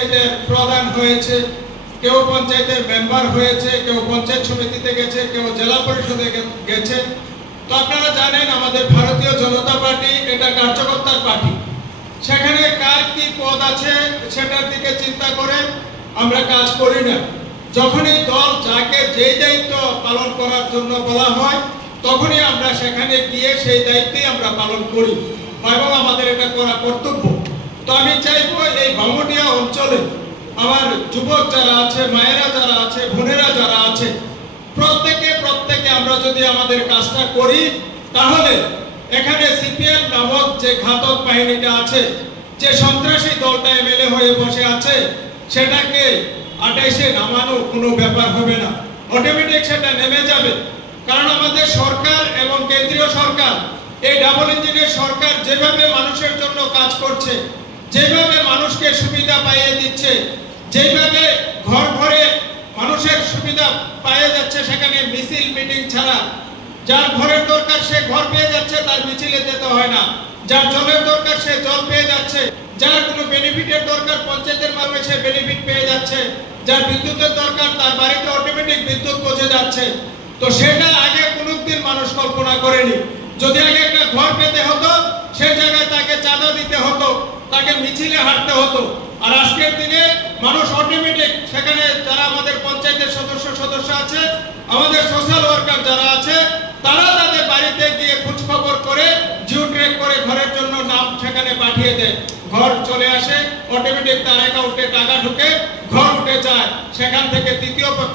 পঞ্চায়েতের প্রধান হয়েছে, কেউ পঞ্চায়েতের মেম্বার হয়েছে, কেউ পঞ্চায়েত সমিতিতে গেছে, কেউ জেলা পরিষদে গেছে। তো আপনারা জানেন আমাদের ভারতীয় জনতা পার্টি এটা কার্যকর্তার পার্টি। সেখানে কার কি পদ আছে সেটার দিকে চিন্তা করে আমরা কাজ করি না। যখনই দল যাকে যেই দায়িত্ব পালন করার জন্য বলা হয়, তখনই আমরা সেখানে গিয়ে সেই দায়িত্বই আমরা পালন করি। এবং আমাদের এটা করা কর্তব্য। তো আমি চাইব এই ভাঙটিয়া অঞ্চলে আমার যুবক যারা আছে, মায়েরা যারা আছে, বোনেরা যারা আছে, প্রত্যেকে প্রত্যেকে আমরা যদি আমাদের কাজটা করি, তাহলে এখানে সিপিএম নামক যে ঘাতক বাহিনীটা আছে, যে সন্ত্রাসী দলটা এমএলএ হয়ে বসে আছে, সেটাকে আটাইশে নামানো কোনো ব্যাপার হবে না। অটোমেটিক সেটা নেমে যাবে। কারণ আমাদের সরকার এবং কেন্দ্রীয় সরকার, এই ডাবল ইঞ্জিনের সরকার যেভাবে মানুষের জন্য কাজ করছে যেভাবে মানুষকে সুবিধা পাইয়ে দিচ্ছে, যেভাবে ঘর ঘরে মানুষের সুবিধা পাইয়ে যাচ্ছে, সেখানে মিছিল, মিটিং ছাড়া, যার ঘরের দরকার সে ঘর পেয়ে যাচ্ছে, তার মিছিলে যেতে হয় না। যার জলের দরকার সে জল পেয়ে যাচ্ছে। যার কোনো বেনিফিটের দরকার পঞ্চায়েতের মাধ্যমে সে বেনিফিট পেয়ে যাচ্ছে। যার বিদ্যুতের দরকার, তার বাড়িতে অটোমেটিক বিদ্যুৎ পৌঁছে যাচ্ছে। তো সেটা আগে কোনোদিন মানুষ কল্পনা করেনি। যদি আগে একটা ঘর পেতে মিছিলে হাঁটতে হতো। আর আজকের দিনে মানুষ অটোমেটিক সেখানে যারা আমাদের পঞ্চায়েতের সদস্য সদস্য আছে, আমাদের সোশ্যাল ওয়ার্কার যারা আছে, তারা তাদের বাড়িতে গিয়ে খোঁজ খবর করে জিও ট্রেক করে ঘরের জন্য নাম সেখানে পাঠিয়ে দেয়। ঘর চলে আসে অটোমেটিক তার অ্যাকাউন্টে টাকা ঢুকে ঘর উঠে যায়। সেখান থেকে তৃতীয়